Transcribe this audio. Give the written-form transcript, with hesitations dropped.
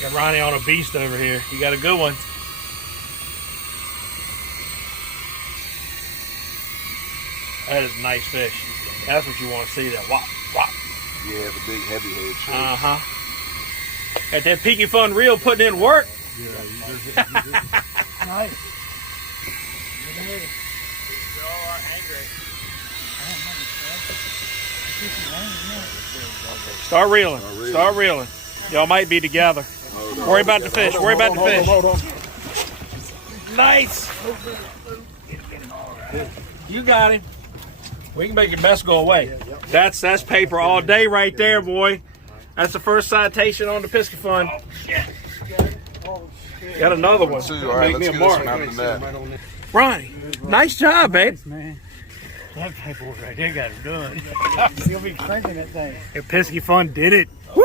Got Ronnie on a beast over here. You got a good one. That is a nice fish. That's what you want to see, that whop, whop. Yeah, the big heavy head shake. Uh-huh. Got that Piscifun reel putting in work. Yeah, you just Nice. Start reeling. Start reeling. Y'all might be together. Worry about the fish. Worry about the fish. Nice. You got him. We can make your mess go away. That's paper all day right there, boy. That's the first citation on the Piscifun. Got another one. All right, let's get this mounted that. Ronnie, nice job, babe. Man. That paperwork right there got it done. You'll be cranking that thing. Your Piscifun did it. Woo!